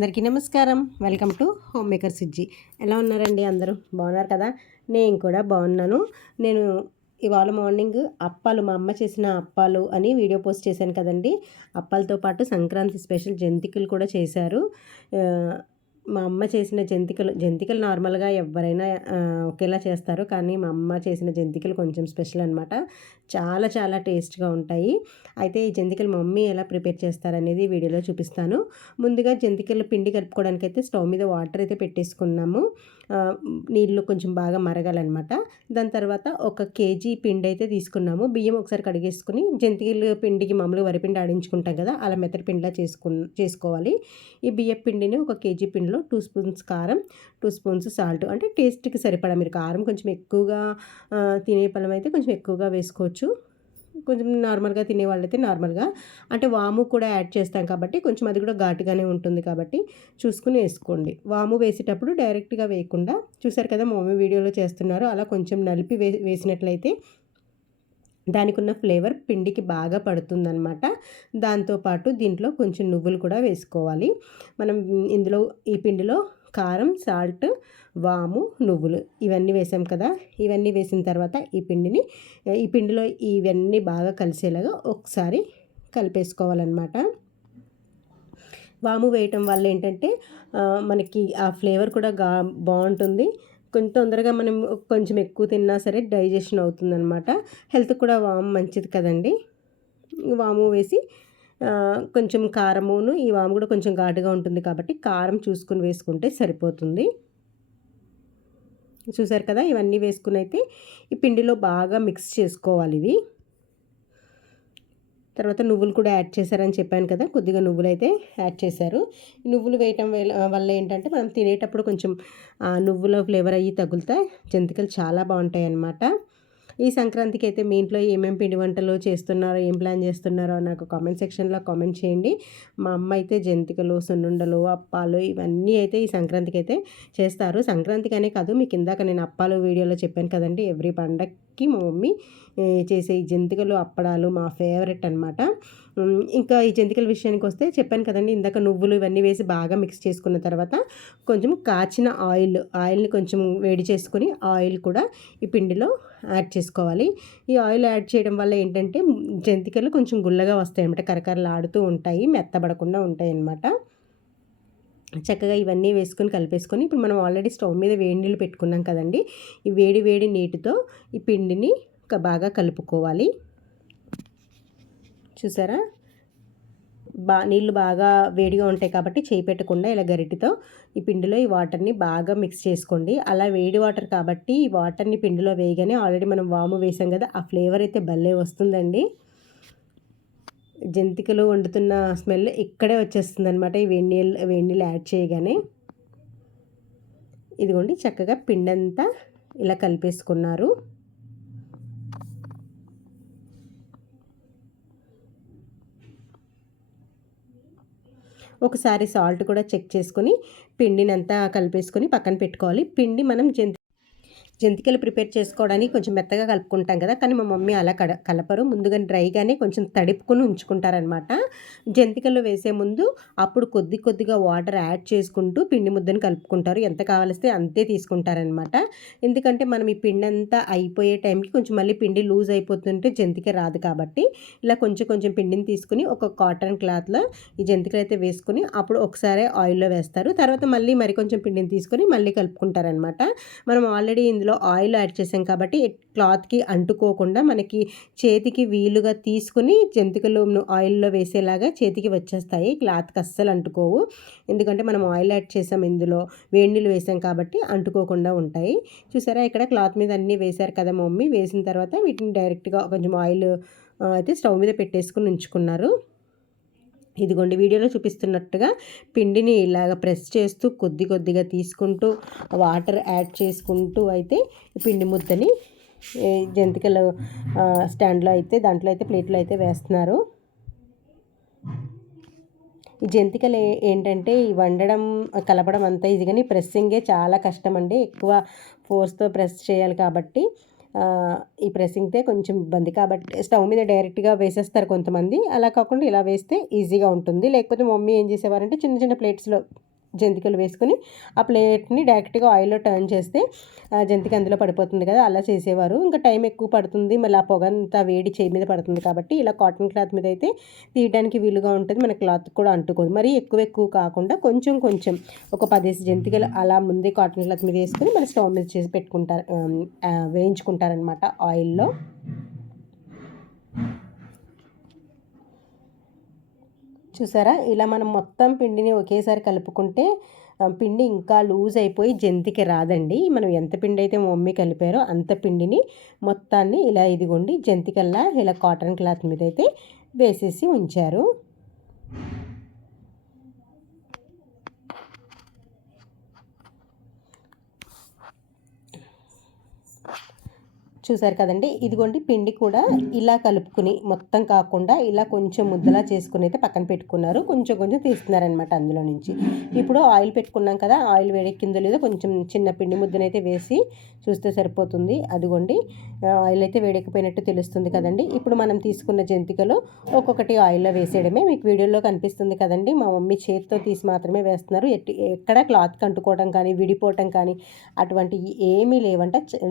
అందరికీ నమస్కారం. Welcome to home maker Sujji. ఎలా ఉన్నారండి అందరూ? బాగున్నారు కదా? నేను కూడా బాగున్నాను. నేను ఇవాళ మార్నింగ్ అప్పాలు, మా అమ్మ చేసిన అప్పాలు అని వీడియో పోస్ట్ చేశాను కదండి. అప్పాలతో పాటు సంక్రాంతి స్పెషల్ జంతికలు కూడా చేశారు. మా అమ్మ చేసిన జంతికలు నార్మల్గా ఎవరైనా ఒకేలా చేస్తారు, కానీ మా అమ్మ చేసిన జంతికలు కొంచెం స్పెషల్ అనమాట. చాలా చాలా టేస్ట్గా ఉంటాయి. అయితే ఈ జంతికలు మా మమ్మీ ఎలా ప్రిపేర్ చేస్తారనేది వీడియోలో చూపిస్తాను. ముందుగా జంతికల పిండి కలుపుకోవడానికి అయితే స్టవ్ మీద వాటర్ అయితే పెట్టేసుకున్నాము. నీళ్ళు కొంచెం బాగా మరగాలన్నమాట. దాని తర్వాత 1 కేజీ పిండి అయితే తీసుకున్నాము. బియ్యం ఒకసారి కడిగేసుకుని, జంతికల పిండికి మామూలుగా వరిపిండి ఆడించుకుంటాం కదా, అలా మెత్తటి పిండిలా చేసుకోవాలి. ఈ బియ్యం పిండిని 1 కేజీ పిండిలో 2 స్పూన్స్ కారం, 2 స్పూన్స్ సాల్ట్, అంటే టేస్ట్కి సరిపడా. మీరు కారం కొంచెం ఎక్కువగా తినే పళ్ళం అయితే కొంచెం ఎక్కువగా వేసుకోవచ్చు. కొంచెం నార్మల్గా తినేవాళ్ళైతే నార్మల్గా, అంటే వాము కూడా యాడ్ చేస్తాం కాబట్టి కొంచెం అది కూడా ఘాటుగానే ఉంటుంది కాబట్టి చూసుకుని వేసుకోండి. వాము వేసేటప్పుడు డైరెక్ట్గా వేయకుండా, చూసారు కదా మా మమ్మీ వీడియోలో చేస్తున్నారు, అలా కొంచెం నలిపి వేసినట్లయితే దానికి ఉన్న ఫ్లేవర్ పిండికి బాగా పడుతుందన్నమాట. దాంతోపాటు దీంట్లో కొంచెం నువ్వులు కూడా వేసుకోవాలి. మనం ఇందులో ఈ పిండిలో కారం, సాల్ట్, వాము, నువ్వులు ఇవన్నీ వేసాం కదా. ఇవన్నీ వేసిన తర్వాత ఈ పిండిలో ఇవన్నీ బాగా కలిసేలాగా ఒకసారి కలిపేసుకోవాలన్నమాట. వాము వేయటం వల్ల ఏంటంటే మనకి ఆ ఫ్లేవర్ కూడా బాగుంటుంది. కొంచెం తొందరగా మనం కొంచెం ఎక్కువ తిన్నా సరే డైజెషన్ అవుతుందన్నమాట. హెల్త్ కూడా వాము మంచిది కదండి. వాము వేసి కొంచెం కారమును, ఈ వాము కూడా కొంచెం ఘాటుగా ఉంటుంది కాబట్టి కారం చూసుకుని వేసుకుంటే సరిపోతుంది. చూసారు కదా, ఇవన్నీ వేసుకుని అయితే ఈ పిండిలో బాగా మిక్స్ చేసుకోవాలి. ఇవి తర్వాత నువ్వులు కూడా యాడ్ చేశారని చెప్పాను కదా, కొద్దిగా నువ్వులు అయితే యాడ్ చేశారు. నువ్వులు వేయటం వల్ల ఏంటంటే మనం తినేటప్పుడు కొంచెం నువ్వుల ఫ్లేవర్ అయ్యి తగులుతాయి. జంతికలు చాలా బాగుంటాయి అన్నమాట. ఈ సంక్రాంతికి అయితే మీ ఇంట్లో ఏమేమి పిండి వంటలు చేస్తున్నారో, ఏం ప్లాన్ చేస్తున్నారో నాకు కామెంట్ సెక్షన్లో కామెంట్ చేయండి. మా అమ్మ అయితే జంతికలు, సున్నుండలు, అప్పాలు ఇవన్నీ అయితే ఈ సంక్రాంతికి అయితే చేస్తారు. సంక్రాంతికి అనే కాదు, మీకు ఇందాక నేను అప్పాలు వీడియోలో చెప్పాను కదండి, ఎవ్రీ పండగకి మా మమ్మీ చేసే ఈ జంతికలు, అప్పడాలు మా ఫేవరెట్ అనమాట. ఇంకా ఈ జంతికల విషయానికి వస్తే చెప్పాను కదండి ఇందాక, నువ్వులు ఇవన్నీ వేసి బాగా మిక్స్ చేసుకున్న తర్వాత కొంచెం కాచిన ఆయిల్ని కొంచెం వేడి చేసుకొని ఆయిల్ కూడా ఈ పిండిలో యాడ్ చేసుకోవాలి. ఈ ఆయిల్ యాడ్ చేయడం వల్ల ఏంటంటే జంతికలు కొంచెం గుల్లగా వస్తాయి అన్నమాట, కరకరలాడుతూ ఉంటాయి, మెత్తబడకుండా ఉంటాయి అన్నమాట. చక్కగా ఇవన్నీ వేసుకొని కలిపేసుకొని, ఇప్పుడు మనం ఆల్రెడీ స్టవ్ మీద వేడి నీళ్ళు పెట్టుకున్నాం కదండి, ఈ వేడి వేడి నీటితో ఈ పిండిని బాగా కలుపుకోవాలి. చూసారా, నీళ్ళు బాగా వేడిగా ఉంటాయి కాబట్టి చేయి పెట్టకుండా ఇలా గరిటితో ఈ పిండిలో ఈ వాటర్ని బాగా మిక్స్ చేసుకోండి. అలా వేడి వాటర్ కాబట్టి ఈ వాటర్ని పిండిలో వేయగానే ఆల్రెడీ మనం వాము వేసాం కదా, ఆ ఫ్లేవర్ అయితే భలే వస్తుందండి. జంతికలు వండుతున్న స్మెల్ ఇక్కడే వచ్చేస్తుంది అనమాట, ఈ వేడి నీళ్ళు యాడ్ చేయగానే. ఇదిగోండి, చక్కగా పిండంతా ఇలా కలిపేసుకున్నారు. ఒకసారి సాల్ట్ కూడా చెక్ చేసుకొని పిండినంతా కలిపేసుకొని పక్కన పెట్టుకోవాలి. పిండి మనం జంతికలు ప్రిపేర్ చేసుకోవడానికి కొంచెం మెత్తగా కలుపుకుంటాం కదా, కానీ మా మమ్మీ అలా కలపరు. ముందుగా డ్రైగానే కొంచెం తడుపుకొని ఉంచుకుంటారనమాట. జంతికలు వేసే ముందు అప్పుడు కొద్దిగా వాటర్ యాడ్ చేసుకుంటూ పిండి ముద్దను కలుపుకుంటారు. ఎంత కావాలిస్తే అంతే తీసుకుంటారనమాట. ఎందుకంటే మనం ఈ పిండి అంతా అయిపోయే టైంకి కొంచెం మళ్ళీ పిండి లూజ్ అయిపోతుంటే జంతిక రాదు కాబట్టి, ఇలా కొంచెం పిండిని తీసుకుని ఒక కాటన్ క్లాత్లో ఈ జంతికలు అయితే వేసుకుని అప్పుడు ఒకసారి ఆయిల్లో వేస్తారు. తర్వాత మళ్ళీ మరి కొంచెం పిండిని తీసుకొని మళ్ళీ కలుపుకుంటారనమాట. మనం ఆల్రెడీ ఇందులో ఆయిల్ యాడ్ చేసాం కాబట్టి క్లాత్కి అంటుకోకుండా మనకి చేతికి వీలుగా తీసుకుని జంతికలు ఆయిల్లో వేసేలాగా చేతికి వచ్చేస్తాయి. క్లాత్కి అస్సలు అంటుకోవు, ఎందుకంటే మనం ఆయిల్ యాడ్ చేసాం, ఇందులో వేడి నీళ్ళు వేసాం కాబట్టి అంటుకోకుండా ఉంటాయి. చూసారా, ఇక్కడ క్లాత్ మీద అన్నీ వేశారు కదా మమ్మీ. వేసిన తర్వాత వీటిని డైరెక్ట్గా కొంచెం ఆయిల్ అయితే స్టవ్ మీద పెట్టేసుకుని ఉంచుకున్నారు. ఇదిగోండి, వీడియోలో చూపిస్తున్నట్టుగా పిండిని ఇలాగ ప్రెస్ చేస్తూ కొద్దిగా తీసుకుంటూ వాటర్ యాడ్ చేసుకుంటూ అయితే పిండి ముద్దని జంతికల స్టాండ్లో అయితే, దాంట్లో అయితే ప్లేట్లో అయితే వేస్తున్నారు. ఈ జంతికలు ఏంటంటే ఈ వండడం కలపడం అంతా ఇది, కానీ ప్రెస్సింగే చాలా కష్టం అండి. ఎక్కువ ఫోర్స్తో ప్రెస్ చేయాలి కాబట్టి ఈ ప్రెస్సింగ్తే కొంచెం ఇబ్బంది. కాబట్టి స్టవ్ మీద డైరెక్ట్గా వేసేస్తారు కొంతమంది, అలా కాకుండా ఇలా వేస్తే ఈజీగా ఉంటుంది. లేకపోతే మమ్మీ ఏం చేసేవారంటే చిన్న ప్లేట్స్లో జంతికలు వేసుకుని ఆ ప్లేట్ని డైరెక్ట్గా ఆయిల్లో టర్న్ చేస్తే జంతిక అందులో పడిపోతుంది కదా, అలా చేసేవారు. ఇంకా టైం ఎక్కువ పడుతుంది, మళ్ళీ ఆ పొగ అంతా వేడి చేయి మీద పడుతుంది కాబట్టి ఇలా కాటన్ క్లాత్ మీద అయితే తీయడానికి వీలుగా ఉంటుంది, మన క్లాత్ కూడా అంటుకోదు. మరీ ఎక్కువ కాకుండా కొంచెం కొంచెం ఒక 10 జంతికలు అలా ముందే కాటన్ క్లాత్ మీద వేసుకుని మన స్టవ్ మీద చేసి పెట్టుకుంటారు, వేయించుకుంటారనమాట ఆయిల్లో. చూసారా, ఇలా మనం మొత్తం పిండిని ఒకేసారి కలుపుకుంటే పిండి ఇంకా లూజ్ అయిపోయి జంతిక రాదండి. మనం ఎంత పిండి అయితే మా మమ్మీ కలిపారో అంత పిండిని మొత్తాన్ని ఇలా ఇదిగోండి జంతికల్లా ఇలా కాటన్ క్లాత్ మీద అయితే వేసేసి ఉంచారు. చూసారు కదండి, ఇదిగోండి పిండి కూడా ఇలా కలుపుకుని మొత్తం కాకుండా ఇలా కొంచెం ముద్దలా చేసుకుని అయితే పక్కన పెట్టుకున్నారు. కొంచెం కొంచెం తీస్తున్నారనమాట అందులో నుంచి. ఇప్పుడు ఆయిల్ పెట్టుకున్నాం కదా, ఆయిల్ వేడెక్కిందో లేదో కొంచెం చిన్న పిండి ముద్దనైతే వేసి చూస్తే సరిపోతుంది. అదిగోండి ఆయిల్ అయితే వేడెక్కిపోయినట్టు తెలుస్తుంది కదండి. ఇప్పుడు మనం తీసుకున్న జంతికలు ఒక్కొక్కటి ఆయిల్లో వేసేయడమే. మీకు వీడియోలో కనిపిస్తుంది కదండి, మా మమ్మీ చేతితో తీసి మాత్రమే వేస్తున్నారు. ఎక్కడ క్లాత్ కంటుకోవడం కానీ విడిపోవటం కానీ అటువంటివి ఏమీ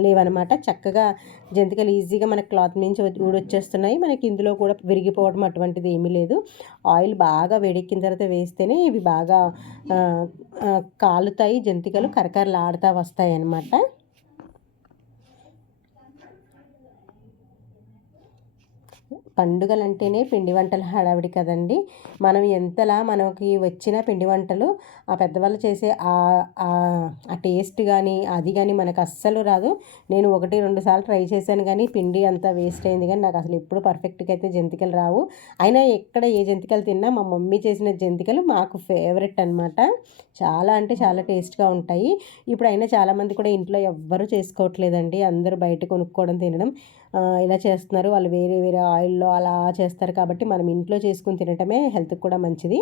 లేవనమాట. చక్కగా జంతికలు ఈజీగా మన క్లాత్ నుంచి ఊడొచ్చేస్తున్నాయి. మనకి ఇందులో కూడా విరిగిపోవడం అటువంటిది ఏమీ లేదు. ఆయిల్ బాగా వేడెక్కిన తర్వాత వేస్తేనే ఇవి బాగా కాలుతాయి, జంతికలు కరకరలాడుతూ వస్తాయి అన్నమాట. పండుగలంటేనే పిండి వంటల హడావిడి కదండి. మనం ఎంతలా మనకి వచ్చిన పిండి వంటలు ఆ పెద్దవాళ్ళు చేసే ఆ టేస్ట్ కానీ అది కానీ మనకు అస్సలు రాదు. నేను 1-2 సార్లు ట్రై చేశాను కానీ పిండి అంతా వేస్ట్ అయింది, కానీ నాకు అసలు ఎప్పుడు పర్ఫెక్ట్గా అయితే జంతికలు రావు. అయినా ఎక్కడ ఏ జంతికలు తిన్నా మా మమ్మీ చేసిన జంతికలు మాకు ఫేవరెట్ అనమాట. చాలా అంటే చాలా టేస్ట్గా ఉంటాయి. ఇప్పుడైనా చాలామంది కూడా ఇంట్లో ఎవ్వరూ చేసుకోవట్లేదండి, అందరూ బయట కొనుక్కోవడం తినడం ఇలా చేస్తున్నారు. వాళ్ళు వేరే వేరే ఆయిల్లో అలా చేస్తారు కాబట్టి మనం ఇంట్లో చేసుకుని తినటమే హెల్త్కి కూడా మంచిది.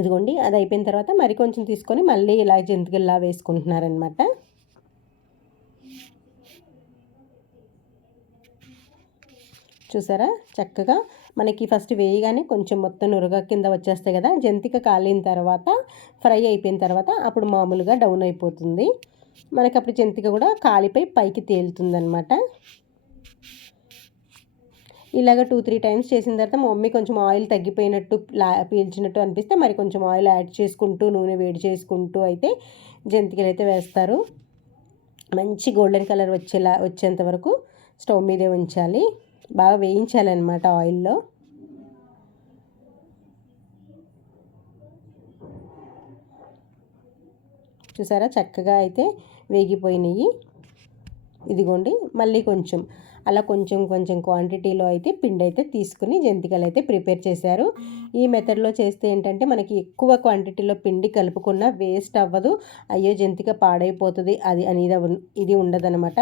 ఇదిగోండి అది అయిపోయిన తర్వాత మరి కొంచెం తీసుకొని మళ్ళీ ఇలా జంతికల్లా వేసుకుంటున్నారనమాట. చూసారా, చక్కగా మనకి ఫస్ట్ వేయగానే కొంచెం మొత్తం నురగ కింద వచ్చేస్తాయి కదా, జంతిక కాలిన తర్వాత ఫ్రై అయిపోయిన తర్వాత అప్పుడు మామూలుగా డౌన్ అయిపోతుంది మనకి. అప్పుడు జంతిక కూడా కాలిపోయి పైకి తేలుతుందనమాట. ఇలాగ 2-3 టైమ్స్ చేసిన తర్వాత మా మమ్మీ కొంచెం ఆయిల్ తగ్గిపోయినట్టు పీల్చినట్టు అనిపిస్తే మరి కొంచెం ఆయిల్ యాడ్ చేసుకుంటూ నూనె వేడి చేసుకుంటూ అయితే జంతికలు అయితే వేస్తారు. మంచి గోల్డెన్ కలర్ వచ్చేంత వరకు స్టవ్ మీదే ఉంచాలి, బాగా వేయించాలన్నమాట ఆయిల్లో. చూసారా, చక్కగా అయితే వేగిపోయినాయి. ఇదిగోండి మళ్ళీ కొంచెం అలా కొంచెం కొంచెం క్వాంటిటీలో అయితే పిండి అయితే తీసుకుని జంతికలు అయితే ప్రిపేర్ చేశారు. ఈ మెథడ్లో చేస్తే ఏంటంటే మనకి ఎక్కువ క్వాంటిటీలో పిండి కలుపుకున్నా వేస్ట్ అవ్వదు, అయ్యో జంతిక పాడైపోతుంది అది అని ఇది ఉండదనమాట.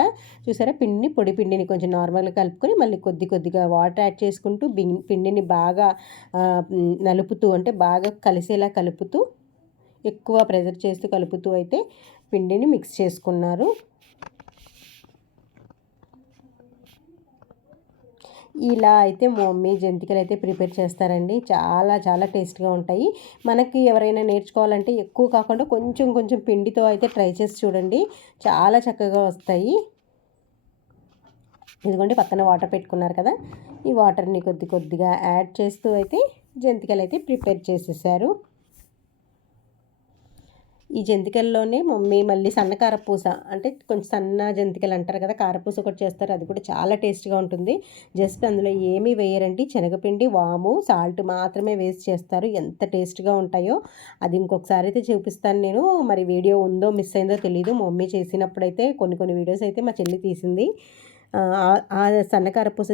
చూసారా, పొడి పిండిని కొంచెం నార్మల్గా కలుపుకొని మళ్ళీ కొద్దిగా వాటర్ యాడ్ చేసుకుంటూ పిండిని బాగా నలుపుతూ అంటే బాగా కలిసేలా కలుపుతూ ఎక్కువ ప్రెజర్ చేస్తూ కలుపుతూ అయితే పిండిని మిక్స్ చేసుకున్నారు. ఇలా అయితే మా మమ్మీ జంతికలు అయితే ప్రిపేర్ చేస్తారండి, చాలా చాలా టేస్ట్గా ఉంటాయి. మనకి ఎవరైనా నేర్చుకోవాలంటే ఎక్కువ కాకుండా కొంచెం కొంచెం పిండితో అయితే ట్రై చేసి చూడండి, చాలా చక్కగా వస్తాయి. ఇదిగోండి పక్కన వాటర్ పెట్టుకున్నారు కదా, ఈ వాటర్ని కొద్దిగా యాడ్ చేస్తూ అయితే జంతికలు అయితే ప్రిపేర్ చేసేసారు. ఈ జంతికల్లోనే మమ్మీ మళ్ళీ సన్న కారపూస అంటే కొంచెం సన్న జంతికలు అంటారు కదా, కారపూస ఒకటి చేస్తారు, అది కూడా చాలా టేస్ట్గా ఉంటుంది. జస్ట్ అందులో ఏమీ వేయరండి, శనగపిండి వాము సాల్ట్ మాత్రమే వేసి చేస్తారు. ఎంత టేస్ట్గా ఉంటాయో అది ఇంకొకసారి అయితే చూపిస్తాను నేను. మరి వీడియో ఉందో మిస్ అయిందో తెలియదు, మమ్మీ చేసినప్పుడైతే కొన్ని వీడియోస్ అయితే మా చెల్లి తీసింది. ఆ సన్నకారపూస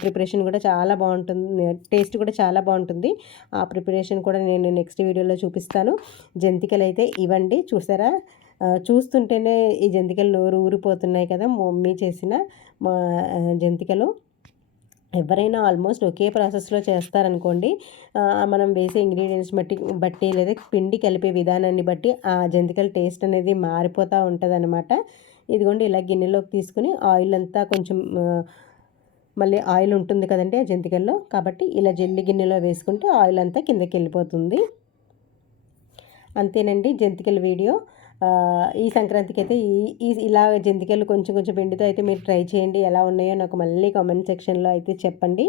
ప్రిపరేషన్ కూడా చాలా బాగుంటుంది, టేస్ట్ కూడా చాలా బాగుంటుంది. ఆ ప్రిపరేషన్ కూడా నేను నెక్స్ట్ వీడియోలో చూపిస్తాను. జంతికలు అయితే ఇవ్వండి, చూసారా, చూస్తుంటేనే ఈ జంతికలు నోరు ఊరిపోతున్నాయి కదా, మమ్మీ చేసిన మా జంతికలు. ఎవరైనా ఆల్మోస్ట్ ఒకే ప్రాసెస్లో చేస్తారనుకోండి, మనం వేసే ఇంగ్రీడియంట్స్ బట్టి లేదా పిండి కలిపే విధానాన్ని బట్టి ఆ జంతికల టేస్ట్ అనేది మారిపోతూ ఉంటుంది అనమాట. ఇదిగోండి ఇలా గిన్నెలోకి తీసుకుని ఆయిల్ అంతా కొంచెం మళ్ళీ ఆయిల్ ఉంటుంది కదండి ఆ జంతికల్లో, కాబట్టి ఇలా జల్లి గిన్నెలో వేసుకుంటే ఆయిల్ అంతా కిందకి వెళ్ళిపోతుంది. అంతేనండి జంతికల వీడియో. ఈ సంక్రాంతికి అయితే ఇలా జంతికలు కొంచెం కొంచెం పిండితో అయితే మీరు ట్రై చేయండి. ఎలా ఉన్నాయో నాకు మళ్ళీ కామెంట్ సెక్షన్లో అయితే చెప్పండి.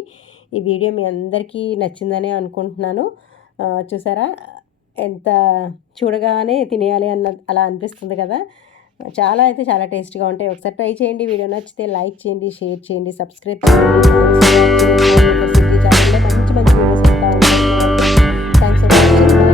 ఈ వీడియో మీ అందరికీ నచ్చిందనే అనుకుంటున్నాను. చూసారా ఎంత చూడగానే తినేయాలి అలా అనిపిస్తుంది కదా. చాలా అయితే చాలా టేస్ట్గా ఉంటాయి. ఒకసారి ట్రై చేయండి. వీడియో నచ్చితే లైక్ చేయండి, షేర్ చేయండి, సబ్స్క్రైబ్ చేయండి. ఛానల్లో మంచి మంచి వీడియోస్ ఉంటాయి. Thanks for watching.